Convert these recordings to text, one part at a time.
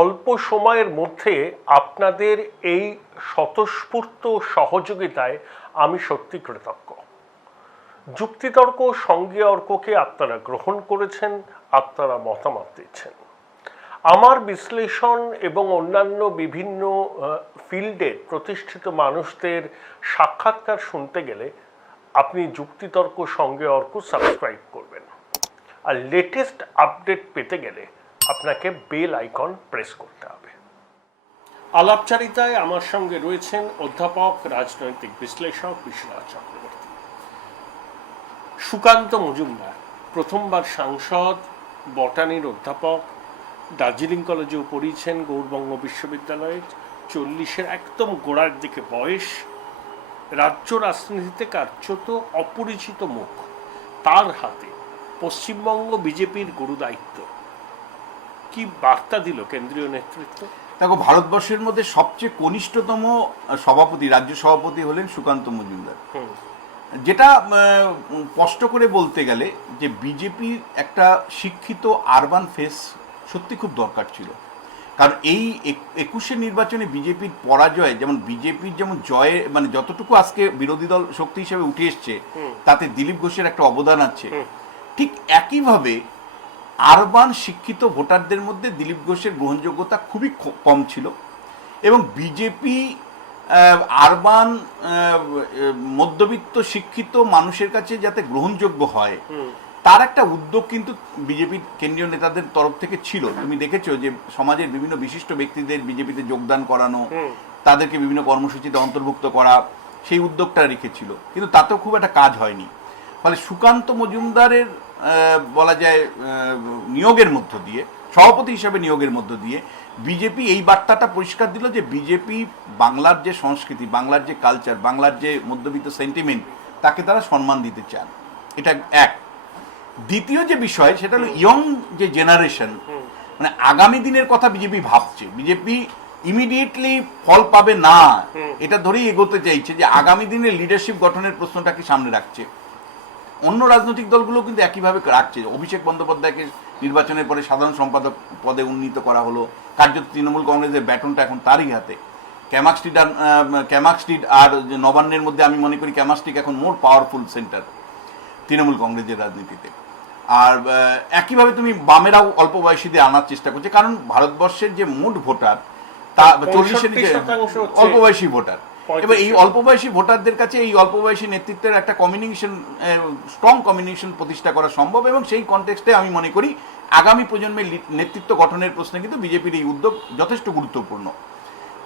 অল্প সময়ের মধ্যে আপনাদের এই স্বতঃস্ফূর্ত সহযোগিতায় আমি সত্যি কৃতজ্ঞ। যুক্তিতর্ক সঙ্গে অর্ককে আপনারা গ্রহণ করেছেন, আপনারা মতামত দিচ্ছেন। আমার বিশ্লেষণ এবং অন্যান্য বিভিন্ন ফিল্ডের প্রতিষ্ঠিত মানুষদের সাক্ষাৎকার শুনতে গেলে আপনি যুক্তিতর্ক সঙ্গে অর্ক সাবস্ক্রাইব করবেন, আর লেটেস্ট আপডেট পেতে গেলে আপনাকে বেল আইকন প্রেস করতে হবে। আলাপচারিতায় আমার সঙ্গে রয়েছেন অধ্যাপক, রাজনৈতিক বিশ্লেষক বিশ্বনাথ চক্রবর্তী। সুকান্ত মজুমদার, প্রথমবার সাংসদ, বটানির অধ্যাপক, দার্জিলিং কলেজেও পড়িয়েছেন, গৌড়বঙ্গ বিশ্ববিদ্যালয়ে, 40-এর একদম গোড়ার দিকে বয়স, রাজ্য রাজনীতিতে কার্যত অপরিচিত মুখ। তার হাতে পশ্চিমবঙ্গ বিজেপির গুরুদায়িত্ব। কি বার্তা দিল কেন্দ্রীয় নেতৃত্ব? দেখো, ভারতবর্ষের মধ্যে সবচেয়ে কনিষ্ঠতম সভাপতি, রাজ্য সভাপতি হলেন সুকান্ত মজুমদার। যেটা স্পষ্ট করে বলতে গেলে যে বিজেপির একটা শিক্ষিত আরবান ফেস সত্যি খুব দরকার ছিল। কারণ এই 21-এর নির্বাচনে বিজেপির পরাজয়, যেমন বিজেপির যেমন জয়ে মানে যতটুকু আজকে বিরোধী দল শক্তি হিসেবে উঠে এসছে, তাতে দিলীপ ঘোষের একটা অবদান আছে। ঠিক একইভাবে আরবান শিক্ষিত ভোটারদের মধ্যে দিলীপ ঘোষের গ্রহণযোগ্যতা খুবই কম ছিল, এবং বিজেপি আরবান মধ্যবিত্ত শিক্ষিত মানুষের কাছে যাতে গ্রহণযোগ্য হয় তার একটা উদ্যোগ কিন্তু বিজেপির কেন্দ্রীয় নেতাদের তরফ থেকে ছিল। তুমি দেখেছো যে সমাজের বিভিন্ন বিশিষ্ট ব্যক্তিদের বিজেপিতে যোগদান করানো, তাদেরকে বিভিন্ন কর্মসূচিতে অন্তর্ভুক্ত করা, সেই উদ্যোগটা রেখেছিল, কিন্তু তাতেও খুব একটা কাজ হয়নি। ফলে সুকান্ত মজুমদারের বলা যায় নিয়োগের মধ্য দিয়ে, সভাপতি হিসাবে নিয়োগের মধ্য দিয়ে বিজেপি এই বার্তাটা পরিষ্কার দিল যে বিজেপি বাংলার যে সংস্কৃতি, বাংলার যে কালচার, বাংলার যে মধ্যবিত্ত সেন্টিমেন্ট, তাকে তারা সম্মান দিতে চান। এটা এক। দ্বিতীয় যে বিষয় সেটা হলো ইয়ং যে জেনারেশন, মানে আগামী দিনের কথা বিজেপি ভাবছে। বিজেপি ইমিডিয়েটলি ফল পাবে না এটা ধরেই এগোতে চাইছে, যে আগামী দিনের লিডারশিপ গঠনের প্রশ্নটাকে সামনে রাখছে। অন্য রাজনৈতিক দলগুলো কিন্তু একইভাবে রাখছে। অভিষেক বন্দ্যোপাধ্যায়কে নির্বাচনের পরে সাধারণ সম্পাদক পদে উন্নীত করা হলো, কার্যত তৃণমূল কংগ্রেসের ব্যাটনটা এখন তারই হাতে। ক্যামাক স্ট্রিট আর নবান্নের মধ্যে আমি মনে করি ক্যামাক স্ট্রিট এখন মোর পাওয়ারফুল সেন্টার তৃণমূল কংগ্রেসের রাজনীতিতে। আর একইভাবে তুমি বামেরাও অল্প বয়সীদের আনার চেষ্টা করছে, কারণ ভারতবর্ষের যে মোট ভোটার তা 40-এর নিচে অল্প বয়সী ভোটার। এবার এই অল্প বয়সী ভোটারদের কাছে এই অল্প বয়সী নেতৃত্বের একটা কমিউনিকেশন, স্ট্রং কমিউনিকেশন প্রতিষ্ঠা করা সম্ভব, এবং সেই কনটেক্সটে আমি মনে করি আগামী প্রজন্মের নেতৃত্ব গঠনের প্রশ্নে কিন্তু বিজেপির এই উদ্যোগ যথেষ্ট গুরুত্বপূর্ণ।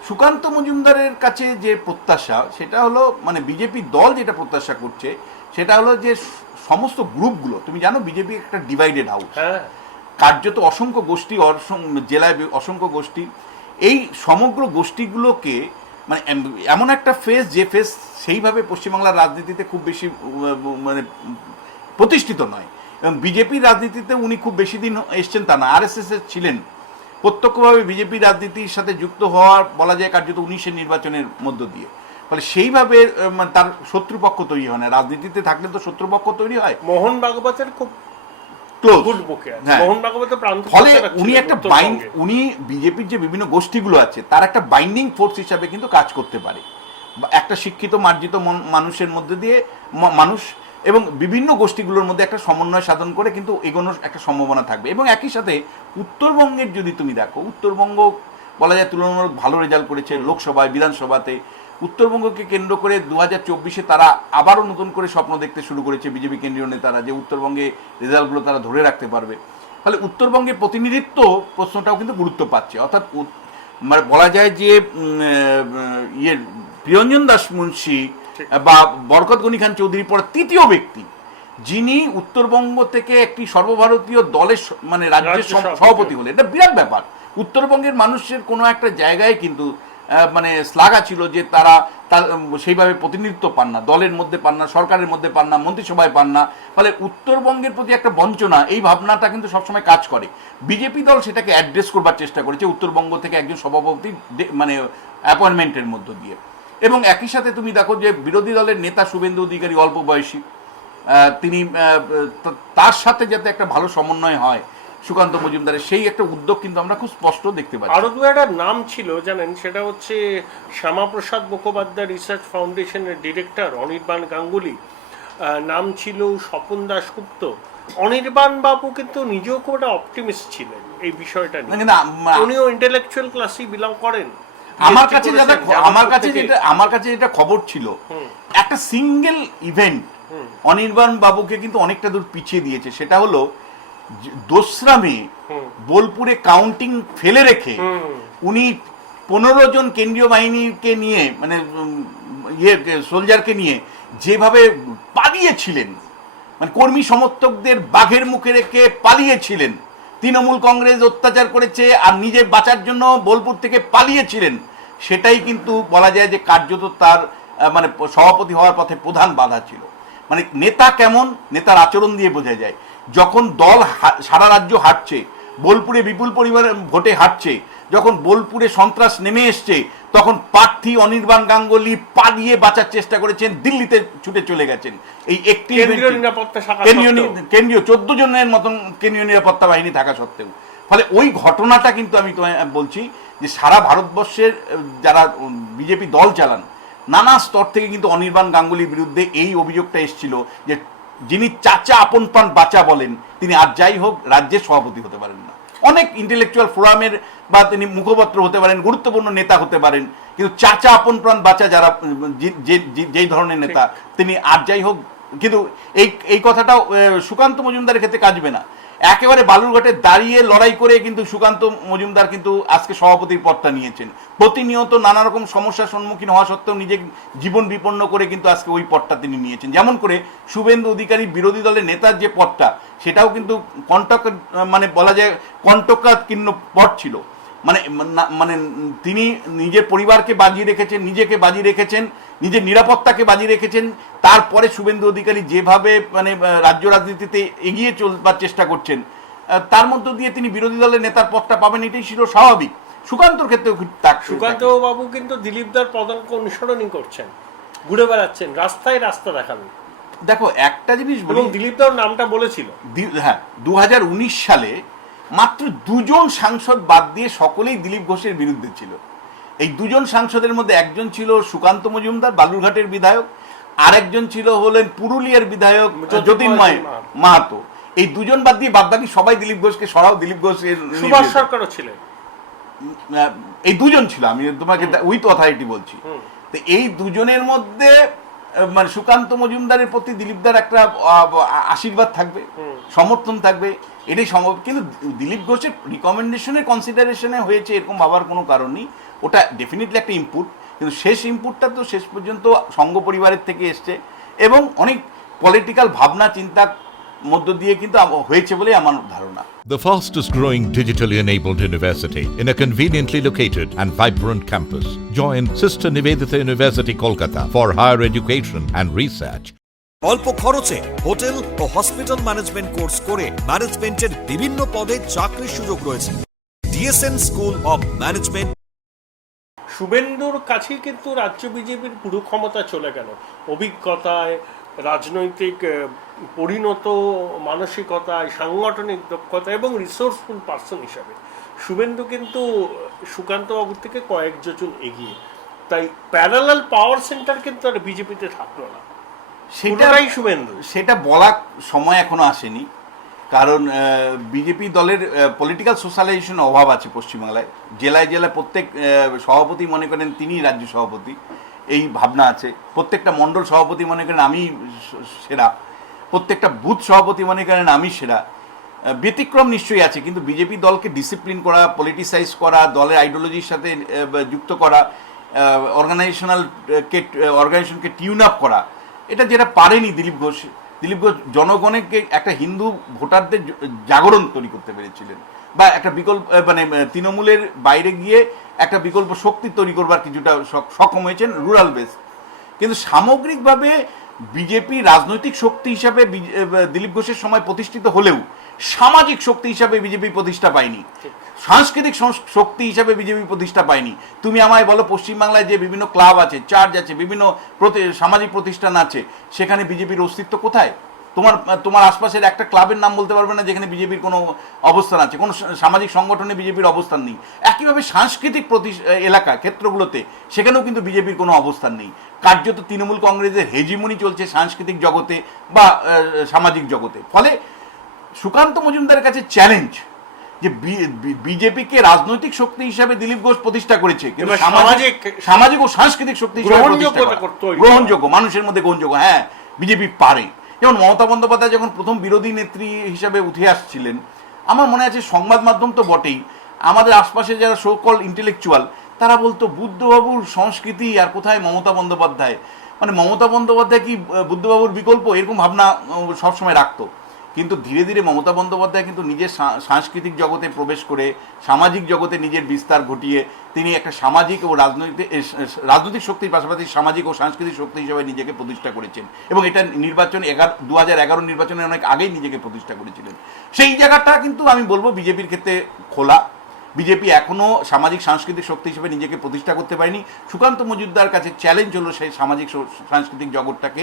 সুকান্ত মজুমদারের কাছে যে প্রত্যাশা সেটা হলো, মানে বিজেপি দল যেটা প্রত্যাশা করছে সেটা হলো যে সমস্ত গ্রুপগুলো, তুমি জানো বিজেপি একটা ডিভাইডেড হাউস, কার্যত অসংখ্য গোষ্ঠী, জেলায় অসংখ্য গোষ্ঠী, এই সমগ্র গোষ্ঠীগুলোকে মানে এমন একটা ফেস, যে ফেস সেইভাবে পশ্চিমবাংলার রাজনীতিতে খুব বেশি মানে প্রতিষ্ঠিত নয়, এবং বিজেপির রাজনীতিতে উনি খুব বেশি দিন এসছেন তা না, আরএসএস এর ছিলেন, প্রত্যক্ষভাবে বিজেপির রাজনীতির সাথে যুক্ত হওয়ার বলা যায় কার্যত 19-এর নির্বাচনের মধ্য দিয়ে। ফলে সেইভাবে তার শত্রুপক্ষ তৈরি হয় না, রাজনীতিতে থাকলে তো শত্রুপক্ষ তৈরি হয়। মোহন ভাগবতের খুব ফলে উনি একটা উনি বিজেপির যে বিভিন্ন গোষ্ঠীগুলো আছে তার একটা বাইন্ডিং ফোর্স হিসাবে কিন্তু কাজ করতে পারে, একটা শিক্ষিত মার্জিত মানুষের মধ্যে দিয়ে মানুষ এবং বিভিন্ন গোষ্ঠীগুলোর মধ্যে একটা সমন্বয় সাধন করে কিন্তু এগোনোর একটা সম্ভাবনা থাকবে। এবং একই সাথে উত্তরবঙ্গের যদি তুমি দেখো, উত্তরবঙ্গ বলা যায় তুলনামূলক ভালো রেজাল্ট করেছে লোকসভায়, বিধানসভাতে। উত্তরবঙ্গকে কেন্দ্র করে 2024-এ তারা আবারও নতুন করে স্বপ্ন দেখতে শুরু করেছে বিজেপি কেন্দ্রীয় নেতারা, যে উত্তরবঙ্গে রেজাল্টগুলো তারা ধরে রাখতে পারবে। ফলে উত্তরবঙ্গের প্রতিনিধিত্ব প্রশ্নটাও কিন্তু গুরুত্ব পাচ্ছে। অর্থাৎ মানে বলা যায় যে প্রিয়ঞ্জন দাস মুন্সি বা বরকত গনি খান চৌধুরী পরে তৃতীয় ব্যক্তি যিনি উত্তরবঙ্গ থেকে একটি সর্বভারতীয় দলের মানে রাজ্যের সভাপতি হলেন। এটা বিরাট ব্যাপার। উত্তরবঙ্গের মানুষের কোনো একটা জায়গায় কিন্তু মানে শ্লাঘা ছিল যে তারা সেইভাবে প্রতিনিধিত্ব পান না, দলের মধ্যে পান না, সরকারের মধ্যে পান না, মন্ত্রিসভায় পান না। ফলে উত্তরবঙ্গের প্রতি একটা বঞ্চনা, এই ভাবনাটা কিন্তু সবসময় কাজ করে। বিজেপি দল সেটাকে অ্যাড্রেস করবার চেষ্টা করেছে উত্তরবঙ্গ থেকে একজন সভাপতি মানে অ্যাপয়েন্টমেন্টের মধ্য দিয়ে। এবং একই সাথে তুমি দেখো যে বিরোধী দলের নেতা শুভেন্দু অধিকারী অল্প বয়সী, তিনি তার সাথে যাতে একটা ভালো সমন্বয় হয় সুকান্ত মজুমদারের সেই একটা উদ্যোগ কিন্তু আমরা খুব স্পষ্ট দেখতে পাচ্ছি। আরো দু একটা নাম ছিল জানেন, সেটা হচ্ছে শ্যামাপ্রসাদ মুখোপাধ্যায় রিসার্চ ফাউন্ডেশনের ডিরেক্টর অনির্বাণ গাঙ্গুলি, নাম ছিল স্বপন দাশগুপ্ত। অনির্বাণ বাবু কিন্তু নিজেও খুব একটা অপটিমিস্ট ছিলেন এই বিষয়টা নিয়ে, উনিও ইন্টেলেকচুয়াল ক্লাসই বিলং করেন। আমার কাছে যেটা খবর ছিল, একটা সিঙ্গেল ইভেন্ট অনির্বাণ বাবুকে কিন্তু অনেকটা দূর পিছিয়ে দিয়েছে, সেটা হলো 2রা মে বোলপুরে কাউন্টিং ফেলে রেখে উনি 15 জন কেন্দ্রীয় বাহিনীকে নিয়ে, মানে সোলজারকে নিয়ে যেভাবে পালিয়েছিলেন, মানে কর্মী সমর্থকদের বাঘের মুখে রেখে পালিয়েছিলেন। তৃণমূল কংগ্রেস অত্যাচার করেছে আর নিজে বাঁচার জন্য বোলপুর থেকে পালিয়েছিলেন, সেটাই কিন্তু বলা যায় যে কার্যত তার মানে সভাপতি হওয়ার পথে প্রধান বাধা ছিল। মানে নেতা কেমন, নেতার আচরণ দিয়ে বোঝা যায়। যখন দল সারা রাজ্য হাঁটছে, বোলপুরে বিপুল পরিমাণে ভোটে হাঁটছে, যখন বোলপুরে সন্ত্রাস নেমে এসছে, তখন প্রার্থী অনির্বাণ গাঙ্গুলি পালিয়ে বাঁচার চেষ্টা করেছেন, দিল্লিতে ছুটে চলে গেছেন। এই একটি কেন্দ্রীয় 14 জনের মতন কেন্দ্রীয় নিরাপত্তা বাহিনী থাকা সত্ত্বেও, ফলে ওই ঘটনাটা কিন্তু আমি বলছি যে সারা ভারতবর্ষের যারা বিজেপি দল চালান, নানা স্তর থেকে কিন্তু অনির্বাণ গাঙ্গুলির বিরুদ্ধে এই অভিযোগটা এসেছিল যে যিনি চাচা আপন প্রাণ বাঁচা বলেন, তিনি আর যাই হোক রাজ্যের সভাপতি হতে পারেন না। অনেক ইন্টেলেকচুয়াল ফোরামের বা তিনি মুখপত্র হতে পারেন, গুরুত্বপূর্ণ নেতা হতে পারেন, কিন্তু চাচা আপন প্রাণ বাঁচা যারা যেই ধরনের নেতা, তিনি আর যাই হোক। কিন্তু এই কথাটাও সুকান্ত মজুমদারের ক্ষেত্রে কাজবে না। একেবারে বালুরঘাটে দাঁড়িয়ে লড়াই করে কিন্তু সুকান্ত মজুমদার কিন্তু আজকে সভাপতির পদটা নিয়েছেন। প্রতিনিয়ত নানা রকম সমস্যার সম্মুখীন হওয়া সত্ত্বেও নিজে জীবন বিপন্ন করে কিন্তু আজকে ওই পদটা তিনি নিয়েছেন। যেমন করে শুভেন্দু অধিকারী বিরোধী দলের নেতার যে পদটা, সেটাও কিন্তু মানে বলা যায় কণ্টকাকীর্ণ পদ ছিল। মানে তিনি নিজের পরিবারকে বাজিয়ে রেখেছেন, নিজেকে বাজিয়ে রেখেছেন, নিজের নিরাপত্তাকে বাজিয়ে রেখেছেন। তারপরে শুভেন্দু অধিকারী যেভাবে মানে রাজ্য রাজনীতিতে এগিয়ে চলবার চেষ্টা করছেন, তার মধ্য দিয়ে তিনি বিরোধী দলের নেতার পদটা পাবেন, এটাই ছিল স্বাভাবিক। সুকান্তর ক্ষেত্রেও সুকান্ত বাবু কিন্তু দিলীপ দার পদাঙ্ক অনুসরণই করছেন, ঘুরে বেড়াচ্ছেন, রাস্তায় রাস্তা দেখাবেন। দেখো একটা জিনিস বলি, দিলীপ দার নামটা বলেছিল, হ্যাঁ 2019 সালে মাত্র 2 জন সাংসদ বাদ দিয়ে সকলেই দিলীপ ঘোষের বিরুদ্ধে ছিল। এই 2 জন সাংসদের মধ্যে একজন ছিল সুকান্ত মজুমদার, বালুরঘাটের বিধায়ক, আর একজন ছিল হলেন পুরুলিয়ার বিধায়ক জ্যোতির্ময় মাহাতো। এই 2 জন বাদ দিয়ে বাদবাকি সবাই দিলীপ ঘোষকে সরাও, দিলীপ ঘোষের সুভাষ সরকারও ছিলেন। এই 2 জন ছিল, আমি তোমাকে উইথ অথরিটি বলছি। তো এই 2 জনের মধ্যে মানে সুকান্ত মজুমদারের প্রতি দিলীপদার একটা আশীর্বাদ থাকবে, সমর্থন থাকবে, এটাই সম্ভব। কিন্তু দিলীপ ঘোষের রিকমেন্ডেশনের কনসিডারেশনে হয়েছে এরকম ভাবার কোনো কারণ নেই। ওটা ডেফিনেটলি একটা ইনপুট, কিন্তু শেষ ইনপুটটা তো শেষ পর্যন্ত সংঘ পরিবারের থেকে এসছে এবং অনেক পলিটিক্যাল ভাবনা চিন্তার মধ্য দিয়ে কিন্তু হয়েছে বলে আমার ধারণা। The fastest growing digitally enabled university in a conveniently located and vibrant campus. Join Sister Nivedita University, Kolkata for higher education and research. অল্প খরচে হোটেল ও হসপিটাল ম্যানেজমেন্ট কোর্স করে ম্যানেজমেন্টের বিভিন্ন পদে চাকরির সুযোগ রয়েছে। DSN school of management. শুভেন্দুর কাছেই কিন্তু রাজ্য বিজেপির পুরো ক্ষমতা চলে গেল, অভিজ্ঞতায়, রাজনৈতিক পরিণত মানসিকতায়, সাংগঠনিক দক্ষতা এবং রিসোর্সফুল পার্সন হিসাবে শুভেন্দু কিন্তু সুকান্তবাবুর থেকে কয়েক যোজন এগিয়ে। তাই প্যারালাল পাওয়ার সেন্টার কিন্তু আর বিজেপিতে থাকলো না, সেটাই শুভেন্দু। সেটা বলার সময় এখনো আসেনি, কারণ বিজেপি দলের পলিটিক্যাল সোশ্যালাইজেশনের অভাব আছে পশ্চিমবাংলায়। জেলায় জেলায় প্রত্যেক সভাপতি মনে করেন তিনি রাজ্য সভাপতি, এই ভাবনা আছে। প্রত্যেকটা মণ্ডল সভাপতি মনে করেন আমি সেরা, প্রত্যেকটা বুথ সভাপতি মনে করেন আমি সেরা। ব্যতিক্রম নিশ্চয়ই আছে, কিন্তু বিজেপি দলকে ডিসিপ্লিন করা, পলিটিসাইজ করা, দলের আইডিওলজির সাথে যুক্ত করা, অর্গানাইজেশনকে টিউন আপ করা, এটা যেটা পারেনি দিলীপ ঘোষ। দিলীপ ঘোষ জনগণকে একটা হিন্দু ভোটারদের জাগরণ তৈরি করতে পেরেছিলেন, বা একটা বিকল্প মানে তৃণমূলের বাইরে গিয়ে একটা বিকল্প শক্তি তৈরি করবার কিছুটা সক্ষম হয়েছেন রুরাল বেস। কিন্তু সামগ্রিকভাবে বিজেপি রাজনৈতিক শক্তি হিসাবে দিলীপ ঘোষের সময় প্রতিষ্ঠিত হলেও সামাজিক শক্তি হিসাবে বিজেপি প্রতিষ্ঠা পায়নি, সাংস্কৃতিক শক্তি হিসাবে বিজেপি প্রতিষ্ঠা পায়নি। তুমি আমায় বলো পশ্চিমবাংলায় যে বিভিন্ন ক্লাব আছে, চার্চ আছে, বিভিন্ন সামাজিক প্রতিষ্ঠান আছে, সেখানে বিজেপির অস্তিত্ব কোথায়? তোমার তোমার আশপাশের একটা ক্লাবের নাম বলতে পারবে না যেখানে বিজেপির কোনো অবস্থান আছে, কোনো সামাজিক সংগঠনে বিজেপির অবস্থান নেই। একইভাবে সাংস্কৃতিক এলাকা ক্ষেত্রগুলোতে সেখানেও কিন্তু বিজেপির কোনো অবস্থান নেই। কার্যত তৃণমূল কংগ্রেসের হেজিমনি চলছে সাংস্কৃতিক জগতে বা সামাজিক জগতে। ফলে সুকান্ত মজুমদারের কাছে চ্যালেঞ্জ যে বিজেপিকে রাজনৈতিক শক্তি হিসাবে দিলীপ ঘোষ প্রতিষ্ঠা করেছে, কিন্তু সামাজিক ও সাংস্কৃতিক শক্তি হিসাবে গ্রহণযোগ্য, মানুষের মধ্যে গ্রহণযোগ্য, হ্যাঁ বিজেপি পারে। যেমন মমতা বন্দ্যোপাধ্যায় যখন প্রথম বিরোধী নেত্রী হিসাবে উঠে আসছিলেন, আমার মনে আছে সংবাদ মাধ্যম তো বটেই, আমাদের আশপাশে যারা সো কল ইন্টেলেকচুয়াল তারা বলতো বুদ্ধবাবুর সংস্কৃতি আর কোথায় মমতা বন্দ্যোপাধ্যায়, মানে মমতা বন্দ্যোপাধ্যায় কি বুদ্ধবাবুর বিকল্প, এরকম ভাবনা সবসময় রাখতো। কিন্তু ধীরে ধীরে মমতা বন্দ্যোপাধ্যায় কিন্তু নিজের সাংস্কৃতিক জগতে প্রবেশ করে সামাজিক জগতে নিজের বিস্তার ঘটিয়ে তিনি একটা সামাজিক ও রাজনৈতিক শক্তির পাশাপাশি সামাজিক ও সাংস্কৃতিক শক্তি হিসেবে নিজেকে প্রতিষ্ঠা করেছেন, এবং এটা নির্বাচন 2011 নির্বাচনের অনেক আগেই নিজেকে প্রতিষ্ঠা করেছিলেন। সেই জায়গাটা কিন্তু আমি বলবো বিজেপির ক্ষেত্রে খোলা। বিজেপি এখনো সামাজিক সাংস্কৃতিক শক্তি হিসেবে নিজেকে প্রতিষ্ঠা করতে পারেনি। সুকান্ত মজুমদার কাছে চ্যালেঞ্জ হলো সেই সামাজিক সাংস্কৃতিক জগৎটাকে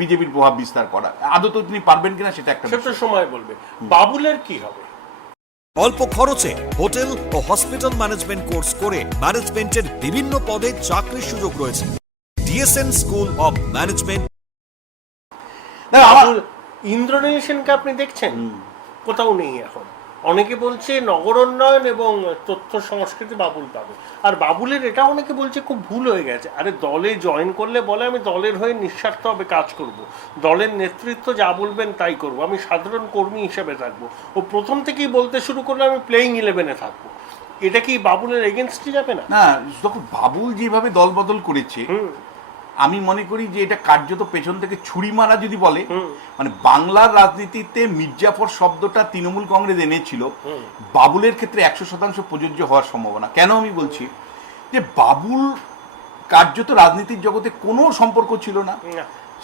বিজেপির প্রভাব বিস্তার করা। আদৌ তিনি পারবেন কিনা সেটা একটা সময় বলবে। বাবুলের কি হবে? অল্প খরচে হোটেল ও হসপিটাল ম্যানেজমেন্ট কোর্স করে ম্যানেজমেন্টের বিভিন্ন পদে চাকরির সুযোগ রয়েছে। DSN school of management. Indranil সেনকে আপনি দেখছেন? কোথাও নেই এখন। অনেকে বলছে নগর উন্নয়ন এবং তথ্য সংস্কৃতি বাবুল পাবে, আর বাবুলের এটা অনেকে বলছে খুব ভুল হয়ে গেছে। আরে দলে জয়েন করলে বলে আমি দলের হয়ে নিঃস্বার্থভাবে কাজ করব, দলের নেতৃত্ব যা বলবেন তাই করব, আমি সাধারণ কর্মী হিসেবে থাকবো। ও প্রথম থেকেই বলতে শুরু করলে আমি প্লেয়িং 11-এ থাকবো। এটা কি বাবুলের এগেনস্টে যাবে না? না, যখন বাবুল যেভাবে দল বদল করেছে আমি মনে করি যে এটা কার্যত পেছন থেকে ছুরি মারা যদি বলে, মানে বাংলার রাজনীতিতে মির্জাফর শব্দটা তৃণমূল কংগ্রেস এনেছিল, বাবুলের ক্ষেত্রে 100% প্রযোজ্য হওয়ার সম্ভাবনা। কেন আমি বলছি যে বাবুল কার্যত রাজনীতির জগতে কোনো সম্পর্ক ছিল না,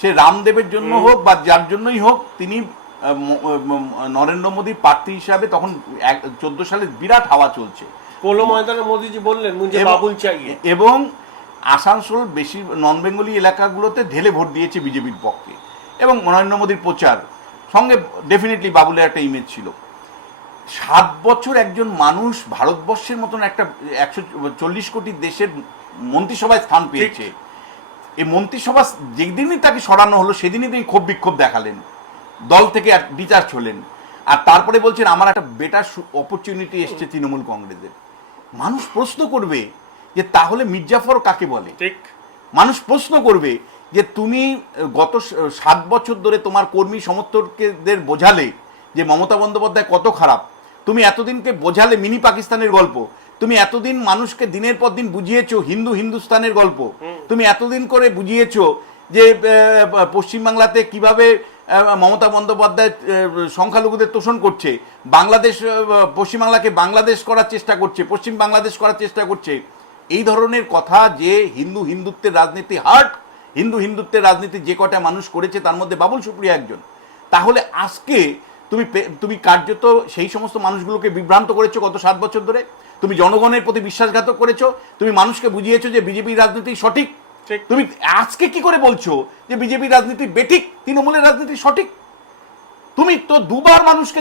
সে রামদেবের জন্য হোক বা যার জন্যই হোক, তিনি নরেন্দ্র মোদীর প্রার্থী হিসাবে তখন 14 সালে বিরাট হাওয়া চলছে, পোলো ময়দানে মোদিজি বললেন মুঝে বাবুল চাই, এবং আসানসোল বেশি নন বেঙ্গলি এলাকাগুলোতে ঢেলে ভোট দিয়েছে বিজেপির পক্ষে, এবং নরেন্দ্র মোদীর প্রচার সঙ্গে ডেফিনেটলি বাবুলের একটা ইমেজ ছিল। 7 বছর একজন মানুষ ভারতবর্ষের মতন একটা 140 কোটি দেশের মন্ত্রিসভায় স্থান পেয়েছে, এই মন্ত্রিসভা যেদিনই তাকে সরানো হলো সেদিনই তিনি ক্ষোভ বিক্ষোভ দেখালেন, দল থেকে ডিচার্জ হলেন, আর তারপরে বলছেন আমার একটা বেটার অপরচুনিটি এসছে তৃণমূল কংগ্রেসের। মানুষ প্রশ্ন করবে যে তাহলে মির্জাফর কাকে বলে? ঠিক, মানুষ প্রশ্ন করবে যে তুমি গত 7 বছর ধরে তোমার কর্মী সমর্থকদের বোঝালে যে মমতা বন্দ্যোপাধ্যায় কত খারাপ, তুমি এতদিনকে বোঝালে মিনি পাকিস্তানের গল্প, তুমি এতদিন মানুষকে দিনের পর দিন বুঝিয়েছো হিন্দুস্তানের গল্প, তুমি এতদিন করে বুঝিয়েছো যে পশ্চিমবাংলাতে কিভাবে মমতা বন্দ্যোপাধ্যায় সংখ্যালঘুদের তোষণ করছে, বাংলাদেশ পশ্চিমবাংলাকে বাংলাদেশ করার চেষ্টা করছে, পশ্চিম বাংলাদেশ করার চেষ্টা করছে, এই ধরনের কথা যে হিন্দুত্বের রাজনীতি হিন্দুত্বের রাজনীতি যে কটা মানুষ করেছে তার মধ্যে বাবুল সুপ্রিয়া একজন। তাহলে আজকে তুমি কার্যত সেই সমস্ত মানুষগুলোকে বিভ্রান্ত করেছো গত 7 বছর ধরে, তুমি জনগণের প্রতি বিশ্বাসঘাতক করেছো, তুমি মানুষকে বুঝিয়েছো যে বিজেপির রাজনীতি সঠিক, তুমি আজকে কি করে বলছো যে বিজেপির রাজনীতি বেঠিক, তৃণমূলের রাজনীতি সঠিক? তুমি তো দুবার মানুষকে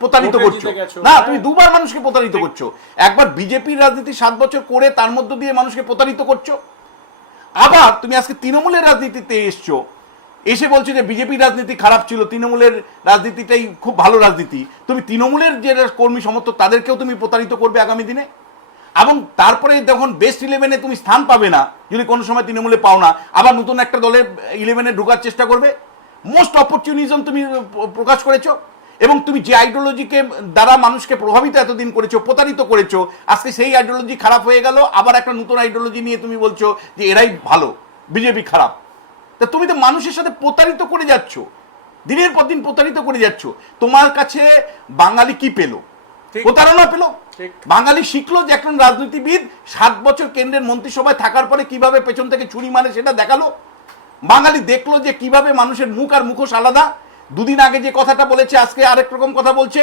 প্রতারিত করছো না, তুমি দুবার মানুষকে প্রতারিত করছো। একবার বিজেপির রাজনীতি 7 বছর করে তার মধ্য দিয়ে মানুষকে প্রতারিত করছো, আবার তুমি আজকে তৃণমূলের রাজনীতিতে এসছো, এসে বলছো যে বিজেপির রাজনীতি খারাপ ছিল, তৃণমূলের রাজনীতিটাই খুব ভালো রাজনীতি। তুমি তৃণমূলের যে কর্মী সমর্থক তাদেরকেও তুমি প্রতারিত করবে আগামী দিনে, এবং তারপরে যখন বেস্ট 11-এ তুমি স্থান পাবে না, যদি কোনো সময় তৃণমূলে পাও না, আবার নতুন একটা দলের 11-এ ঢোকার চেষ্টা করবে। মোস্ট অপরচুনিজম তুমি প্রকাশ করেছো, এবং তুমি যে আইডিওলজিকে দ্বারা মানুষকে প্রভাবিত এতদিন করেছো, প্রতারিত করেছো, আজকে সেই আইডিওলজি খারাপ হয়ে গেল, আবার একটা নতুন আইডিওলজি নিয়ে তুমি বলছো যে এরাই ভালো, বিজেপি খারাপ। তা তুমি তো মানুষের সাথে প্রতারিত করে যাচ্ছ, দিনের পর দিন প্রতারিত করে যাচ্ছ। তোমার কাছে বাঙালি কি পেল? প্রতারণা পেল। বাঙালি শিখলো যে একজন রাজনীতিবিদ 7 বছর কেন্দ্রের মন্ত্রিসভায় থাকার পরে কিভাবে পেছন থেকে ছুরি মারে সেটা দেখালো। বাঙালি দেখলো যে কিভাবে মানুষের মুখ আর মুখোশ আলাদা, দুদিন আগে যে কথাটা বলেছে আজকে আরেক রকম কথা বলছে।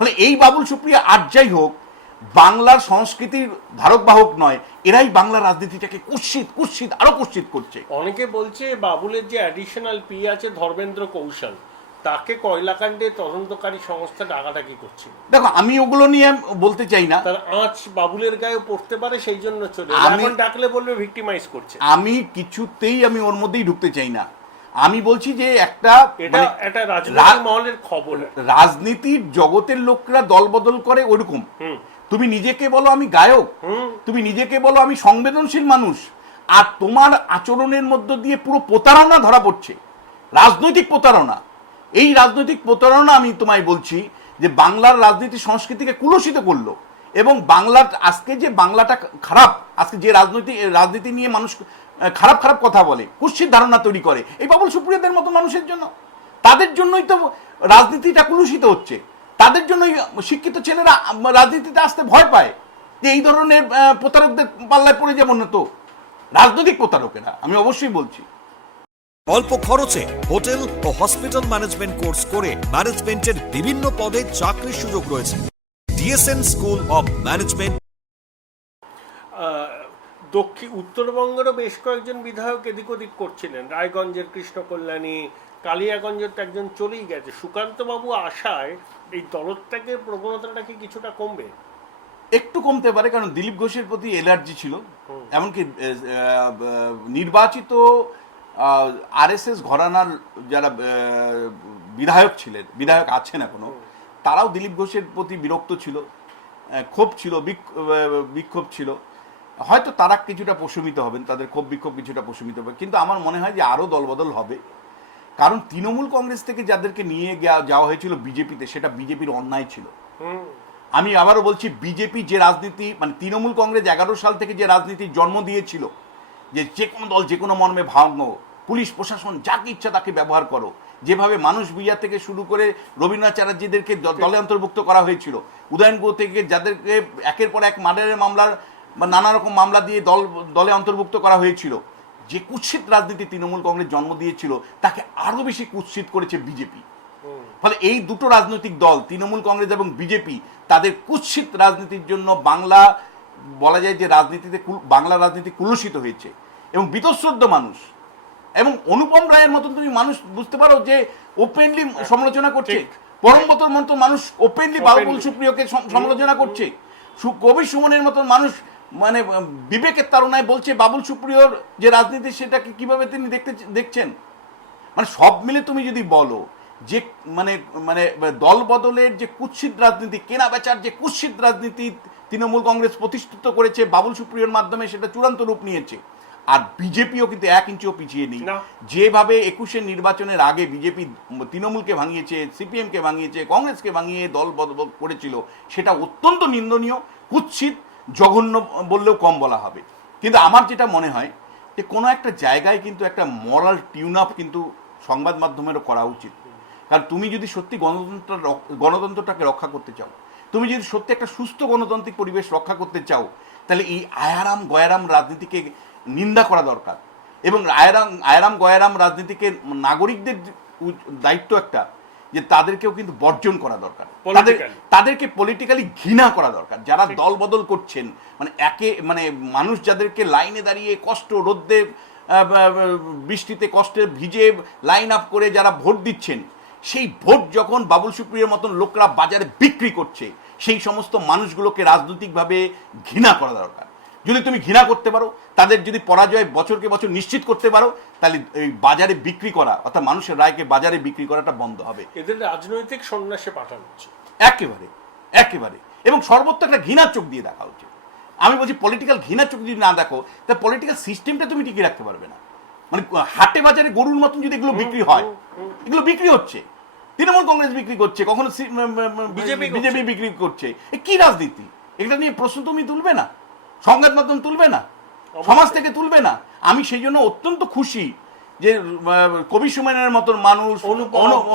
ফলে এই বাবুল সুপ্রিয়া আর যাই হোক, বাংলার সংস্কৃতির ধারক বাহক নয়, এরাই বাংলার রাজনীতিটাকে কুৎসিত আরো কুৎসিত করছে। অনেকে বলছে বাবুলের যে অ্যাডিশনাল পি আছে ধর্মেন্দ্র কৌশল, তাকে কয়লাকাণ্ডে তদন্তকারী সংস্থা ডাকাডাকি করছিল। দেখো, আমি ওগুলো নিয়ে বলতে চাই না, তার আঁচ বাবুলের গায়ে পড়তে পারে, সেই জন্য চলে এখন ডাকলে বলবে ভিক্টিমাইজ করছে। আমি কিছুতেই ওর মধ্যেই ঢুকতে চাই না। আমি বলছি যে একটা রাজনৈতিক মহলের খবর, রাজনীতির জগতের লোকরা দল বদল করে ওরকম। তুমি নিজেকে বলো আমি গায়ক, তুমি নিজেকে বলো আমি সংবেদনশীল মানুষ, আর তোমার আচরণের মধ্য দিয়ে পুরো প্রতারণা ধরা পড়ছে, রাজনৈতিক প্রতারণা। এই রাজনৈতিক প্রতারণা আমি তোমায় বলছি যে বাংলার রাজনীতি সংস্কৃতিকে কুলসিত করলো, এবং বাংলার আজকে যে বাংলাটা খারাপ, আজকে যে রাজনীতি নিয়ে মানুষ খারাপ কথা বলে, কুৎসিত ধারণা তৈরি করে, এই বাবুল সুপ্রিয়দের মতো মানুষের জন্য, তাদের জন্যই তো রাজনীতিটা কুলুষিত হচ্ছে। তাদের জন্যই শিক্ষিত ছেলেরা রাজনীতিতে আসতে ভয় পায়, যে এই ধরনের প্রতারকদের পাল্লায় পড়ে যেমন তো রাজনৈতিক প্রতারকেরা। আমি অবশ্যই বলছি, অল্প খরচে হোটেল ও হসপিটাল ম্যানেজমেন্ট কোর্স করে ম্যানেজমেন্টের বিভিন্ন পদে চাকরির সুযোগ রয়েছে। DSN school of management. উত্তরবঙ্গেরও বেশ কয়েকজন বিধায়ক এদিক ওদিক করছিলেন, রায়গঞ্জের কৃষ্ণ কল্যাণী, কালিয়াগঞ্জের তো একজন চলেই গেছে। সুকান্ত বাবু আশায় এই দলত্যাগের প্রবণতাটা কি কিছুটা কমবে? একটু কমতে পারে, কারণ দিলীপ ঘোষের প্রতি এলার্জি ছিল। এমনকি নির্বাচিত আরএসএস ঘরানার যারা বিধায়ক আছেন এখনো, তারাও দিলীপ ঘোষের প্রতি বিরক্ত ছিল, ক্ষোভ ছিল, বিক্ষোভ ছিল। হয়তো তারা কিছুটা প্রশমিত হবেন, তাদের ক্ষোভ বিক্ষোভ কিছুটা প্রশমিত হবে, কিন্তু আমার মনে হয় যে আরও দলবদল হবে। কারণ তৃণমূল কংগ্রেস থেকে যাদেরকে নিয়ে যাওয়া হয়েছিল বিজেপিতে, সেটা বিজেপির অন্যায় ছিল। আমি আবারও বলছি, বিজেপি যে রাজনীতি, মানে তৃণমূল কংগ্রেস 11 সাল থেকে যে রাজনীতির জন্ম দিয়েছিল, যে কোনো দল যে কোনো মর্মে ভাঙো, পুলিশ প্রশাসন যাকে ইচ্ছা তাকে ব্যবহার করো, যেভাবে মানুষ ভূঁইয়া থেকে শুরু করে রবীন্দ্রনাথ চ্যাটার্জিদেরকে দলে অন্তর্ভুক্ত করা হয়েছিল, উদয়ন গুহ থেকে যাদেরকে একের পর এক মার্ডারের মামলার বা নানা রকম মামলা দিয়ে দলে অন্তর্ভুক্ত করা হয়েছিল, যে কুৎসিত রাজনীতি তৃণমূল কংগ্রেস জন্ম দিয়েছিল, তাকে আরো বেশি কুৎসিত করেছে বিজেপি। ফলে এই দুটো রাজনৈতিক দল, তৃণমূল কংগ্রেস এবং বিজেপি, তাদের কুৎসিত রাজনীতির জন্য বাংলা, বলা যায় যে বাংলা রাজনীতি কুলুষিত হয়েছে। এবং বীতশ্রদ্ধ মানুষ, এবং অনুপম রায়ের মতন তুমি মানুষ বুঝতে পারো যে ওপেনলি সমালোচনা করছে, পরমব্রতর মতো মানুষ ওপেনলি বাবুল সুপ্রিয়কে সমালোচনা করছে, কবি সুমনের মতন মানুষ মানে বিবেকের তাড়নায় বলছে বাবুল সুপ্রিয়র যে রাজনীতি সেটাকে কিভাবে তিনি দেখছেন। মানে সব মিলে তুমি যদি বলো যে মানে দল বদলের যে কুৎসিত রাজনীতি, কেনা বেচার যে কুৎসিত রাজনীতি তৃণমূল কংগ্রেস প্রতিষ্ঠিত করেছে বাবুল সুপ্রিয়র মাধ্যমে, সেটা চূড়ান্ত রূপ নিয়েছে। আর বিজেপিও কিন্তু 1 ইঞ্চিও পিছিয়ে নেই। যেভাবে 21-এর নির্বাচনের আগে বিজেপি তৃণমূলকে ভাঙিয়েছে, সিপিএমকে ভাঙিয়েছে, কংগ্রেসকে ভাঙিয়ে দল বদল করেছিল, সেটা অত্যন্ত নিন্দনীয়, কুৎসিত, জঘন্য বললেও কম বলা হবে। কিন্তু আমার যেটা মনে হয় যে কোনো একটা জায়গায় কিন্তু একটা মরাল টিউন আপ কিন্তু সংবাদ মাধ্যমেরও করা উচিত। কারণ তুমি যদি সত্যি গণতন্ত্রটাকে রক্ষা করতে চাও, তুমি যদি সত্যি একটা সুস্থ গণতান্ত্রিক পরিবেশ রক্ষা করতে চাও, তাহলে এই আয়ারাম গয়ারাম রাজনীতিকে নিন্দা করা দরকার। এবং আয়ারাম গয়ারাম রাজনীতিকে নাগরিকদের দায়িত্ব একটা, যে তাদেরকেও কিন্তু বর্জন করা দরকার, তাদেরকে পলিটিক্যালি ঘৃণা করা দরকার। যারা দল বদল করছেন, মানে মানুষ যাদেরকে লাইনে দাঁড়িয়ে কষ্ট, রোদ্দে বৃষ্টিতে কষ্টে ভিজে লাইন আপ করে যারা ভোট দিচ্ছেন, সেই ভোট যখন বাবুল সুপ্রিয়র মতন লোকরা বাজারে বিক্রি করছে, সেই সমস্ত মানুষগুলোকে রাজনৈতিকভাবে ঘৃণা করা দরকার। যদি তুমি ঘৃণা করতে পারো, তাদের যদি পরাজয় বছরকে বছর নিশ্চিত করতে পারো, তাহলে এই বাজারে বিক্রি করা, অর্থাৎ মানুষের রায়কে বাজারে বিক্রি করাটা বন্ধ হবে। এদের রাজনৈতিক সন্ন্যাসে পাঠানো হচ্ছে একেবারে, এবং সর্বত্র একটা ঘৃণার চোখ দিয়ে দেখা উচিত। আমি বলছি, পলিটিক্যাল ঘৃণার চোখ যদি না দেখো, তা পলিটিক্যাল সিস্টেমটা তুমি টিকিয়ে রাখতে পারবে না। মানে হাটে বাজারে গরুর মতন যদি এগুলো বিক্রি হয়, এগুলো বিক্রি হচ্ছে, তৃণমূল কংগ্রেস বিক্রি করছে, কখনো বিজেপি বিক্রি করছে, কি রাজনীতি? এটা নিয়ে প্রশ্ন তুমি তুলবে না, সংবাদ মাধ্যম তুলবে না, সমাজ থেকে তুলবে না। আমি সেই জন্য অত্যন্ত খুশি যে কবি সুমনের মতন মানুষ,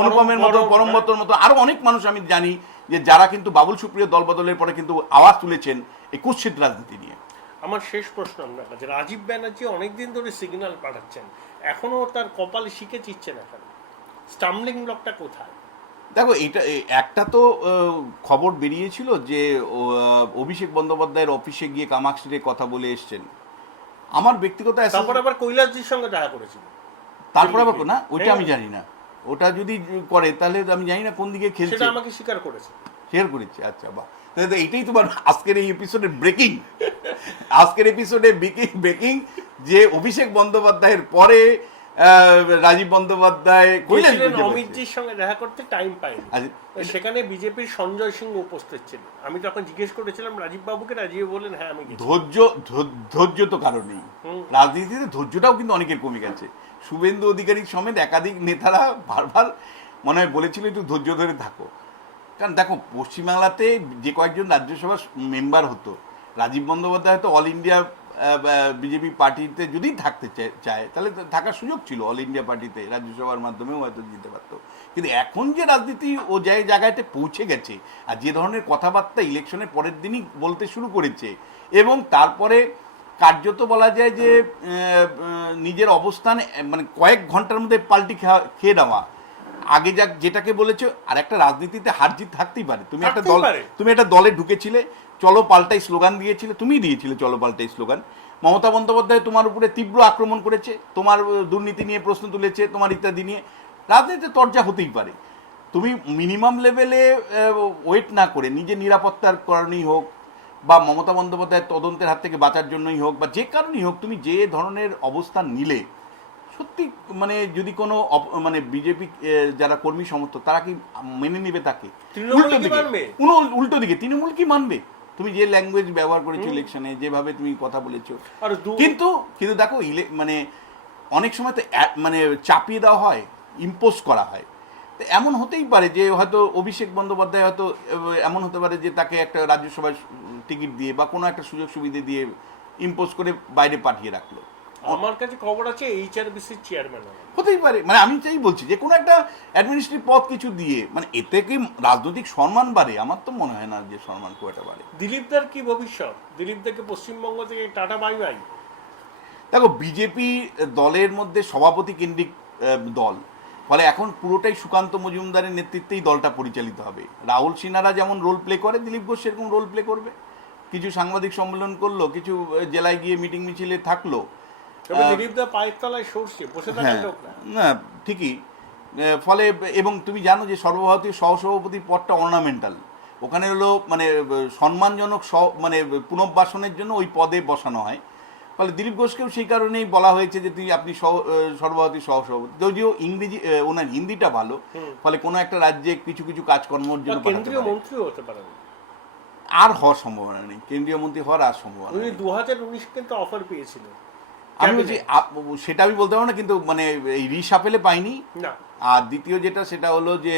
অনুপমের মতো, পরমব্রতর মতো আরো অনেক মানুষ আমি জানি যে যারা কিন্তু বাবুল সুপ্রিয় দল বদলের পরে কিন্তু আওয়াজ তুলেছেন এই কুৎসিত রাজনীতি নিয়ে। আমার শেষ প্রশ্ন আপনার কাছে, রাজীব ব্যানার্জি অনেকদিন ধরে সিগন্যাল পাঠাচ্ছেন, এখনো তার কপালে শিখে চিচ্ছে না, কেন? স্টাম্বলিং ব্লকটা কোথায়? দেখো এটা একটা তো খবর বেরিয়েছিল যে অভিষেক বন্দ্যোপাধ্যায়ের অফিসে গিয়ে কামাক্ষীর কথা বলে এসছেন। আমার ব্যক্তিগত তারপর আবার কৈলাসজির সঙ্গে দেখা করেছিল, তারপর আবার না ওইটা আমি জানি না, ওটা যদি করে তাহলে আমি জানি না কোন দিকে খেলছে, সেটা আমাকে স্বীকার করেছে, শেয়ার করেছে। আচ্ছা বাহ, তাহলে এইটাই তোমার আজকের এই এপিসোডের ব্রেকিং, আজকের এপিসোডে ব্রেকিং যে অভিষেক বন্দ্যোপাধ্যায়ের পরে রাজীব বন্দ্যোপাধ্যায় অমিতজির সঙ্গে দেখা করতে টাইম পাইনি। সেখানে বিজেপির সঞ্জয় সিং উপস্থিত ছিল। আমি তখন জিজ্ঞেস করেছিলাম রাজীব বাবুকে, রাজীব বললেন হ্যাঁ আমি গেছি। ধৈর্য তো কারণেই, রাজনীতিতে ধৈর্যটাও কিন্তু অনেকের কমে গেছে। শুভেন্দু অধিকারী সমেত একাধিক নেতারা বারবার মনে হয় বলেছিল একটু ধৈর্য ধরে থাকো, কারণ দেখো পশ্চিমবাংলাতে যে কয়েকজন রাজ্যসভার মেম্বার হতো, রাজীব বন্দ্যোপাধ্যায় হয়তো অল ইন্ডিয়া বিজেপি পার্টিতে যদি থাকতে চায় তাহলে থাকার সুযোগ ছিল, অল ইন্ডিয়া পার্টিতে রাজ্যসভার মাধ্যমেও হয়তো দিতে পারতো। কিন্তু এখন যে রাজনীতি ও জায়গাতে পৌঁছে গেছে আর যে ধরনের কথাবার্তা ইলেকশনের পরের দিনই বলতে শুরু করেছে, এবং তারপরে কার্যত বলা যায় যে নিজের অবস্থান মানে কয়েক ঘন্টার মধ্যে পাল্টি খেয়ে নেওয়া, আগে যেটাকে বলেছো, আর একটা রাজনীতিতে হার জিত থাকতেই পারে। তুমি একটা দলে ঢুকেছিলে, চলো পাল্টাই স্লোগান দিয়েছিলে, তুমিই দিয়েছিলে চলো পাল্টাই স্লোগান। মমতা বন্দ্যোপাধ্যায় তোমার উপরে তীব্র আক্রমণ করেছে, তোমার দুর্নীতি নিয়ে প্রশ্ন তুলেছে, তোমার ইত্যাদি নিয়ে। রাজনীতিতে তরজা হতেই পারে, তুমি মিনিমাম লেভেলে ওয়েট না করে নিজের নিরাপত্তার কারণেই হোক বা মমতা বন্দ্যোপাধ্যায়ের তদন্তের হাত থেকে বাঁচার জন্যই হোক বা যে কারণেই হোক, তুমি যে ধরনের অবস্থান নিলে সত্যি মানে যদি কোনো মানে বিজেপি যারা কর্মী সমর্থক তারা কি মেনে নেবে তাকে? উল্টো দিকে তৃণমূল কি মানবে? তুমি যে ল্যাঙ্গুয়েজ ব্যবহার করেছো ইলেকশনে, যেভাবে তুমি কথা বলেছো, কিন্তু দেখো মানে অনেক সময় তো মানে চাপিয়ে দেওয়া হয়, ইম্পোজ করা হয়। তো এমন হতেই পারে যে হয়তো অভিষেক বন্দ্যোপাধ্যায় হয়তো এমন হতে পারে যে তাকে একটা রাজ্যসভায় টিকিট দিয়ে বা কোনো একটা সুযোগ সুবিধা দিয়ে ইম্পোজ করে বাইরে পাঠিয়ে রাখলো। আমার কাছে খবর আছে এইচআরবিসির চেয়ারম্যান হতেই পারে, মানে আমি তাই বলছি যে কোনো একটা অ্যাডমিনিস্ট্রেটিভ পদ কিছু দিয়ে, মানে এতে কি রাজনৈতিক সম্মান বাড়ে? আমার তো মনে হয় না যে সম্মান খুব একটা বাড়ে। দিলীপদার কি ভবিষ্যৎ? দিলীপদাকে পশ্চিমবঙ্গ থেকে টাটা বাই বাই। দেখো বিজেপি দলের মধ্যে সভাপতি কেন্দ্রিক দল, ফলে এখন পুরোটাই সুকান্ত মজুমদারের নেতৃত্বেই দলটা পরিচালিত হবে। রাহুল সিনহারা যেমন রোল প্লে করে, দিলীপ ঘোষ সেরকম রোল প্লে করবে। কিছু সাংবাদিক সম্মেলন করলো, কিছু জেলায় গিয়ে মিটিং মিছিলে থাকলো। না ঠিকই, ফলে এবং তুমি জানো যে সর্বভারতীয় সহসভাপতির পদটা অর্নামেন্টাল, ওখানে হলো মানে সম্মানজনক মানে পুনর্বাসনের জন্য ওই পদে বসানো হয়। ফলে দিলীপ ঘোষকেও সেই কারণেই বলা হয়েছে যে আপনি সর্বভারতীয় সহসভাপতি। যদিও ইংরেজি ওনার হিন্দিটা ভালো, ফলে কোনো একটা রাজ্যে কিছু কিছু কাজকর্মের জন্য কেন্দ্রীয় মন্ত্রীও হতে পারেন। আর হওয়ার সম্ভাবনা নেই, কেন্দ্রীয় মন্ত্রী হওয়ার আর সম্ভাবনা নেই। 2019 কিন্তু অফার পেয়েছিল, আমি বলছি সেটা আমি বলতে পারবো না, কিন্তু মানে এই রিসাপেলে পাইনি। আর দ্বিতীয় যেটা সেটা হলো যে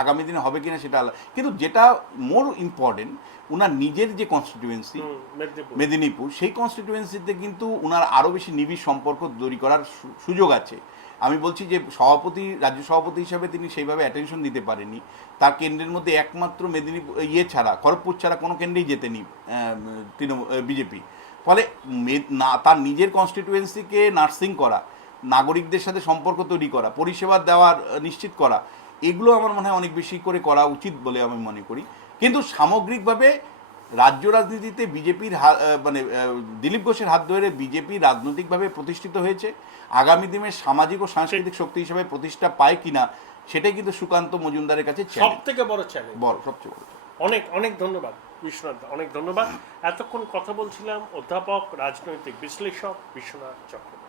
আগামী দিনে হবে কিনা সেটা, কিন্তু যেটা মোর ইম্পর্টেন্ট, উনার নিজের যে কনস্টিটিউয়েন্সি মেদিনীপুর, সেই কনস্টিটিউয়েন্সিতে কিন্তু উনার আরও বেশি নিবিড় সম্পর্ক তৈরি করার সুযোগ আছে। আমি বলছি যে সভাপতি, রাজ্য সভাপতি হিসাবে তিনি সেইভাবে অ্যাটেনশন দিতে পারেননি। তার কেন্দ্রের মধ্যে একমাত্র মেদিনীপুর ছাড়া, খড়গপুর ছাড়া কোনো কেন্দ্রেই জেতেনি বিজেপি। ফলে তার নিজের কনস্টিটিউয়েন্সিকে নার্সিং করা, নাগরিকদের সাথে সম্পর্ক তৈরি করা, পরিষেবা দেওয়ার নিশ্চিত করা, এগুলো আমার মনে হয় অনেক বেশি করে করা উচিত বলে আমি মনে করি। কিন্তু সামগ্রিকভাবে রাজ্য রাজনীতিতে বিজেপির মানে দিলীপ ঘোষের হাত ধরে বিজেপি রাজনৈতিকভাবে প্রতিষ্ঠিত হয়েছে। আগামী দিনে সামাজিক ও সাংস্কৃতিক শক্তি হিসেবে প্রতিষ্ঠা পায় কিনা সেটাই কিন্তু সুকান্ত মজুমদারের কাছে সবথেকে বড় চ্যালেঞ্জ, সবচেয়ে বড়। অনেক অনেক ধন্যবাদ বিশ্বনাথ, অনেক ধন্যবাদ। এতক্ষণ কথা বলছিলাম অধ্যাপক, রাজনৈতিক বিশ্লেষক বিশ্বনাথ চক্রবর্তী।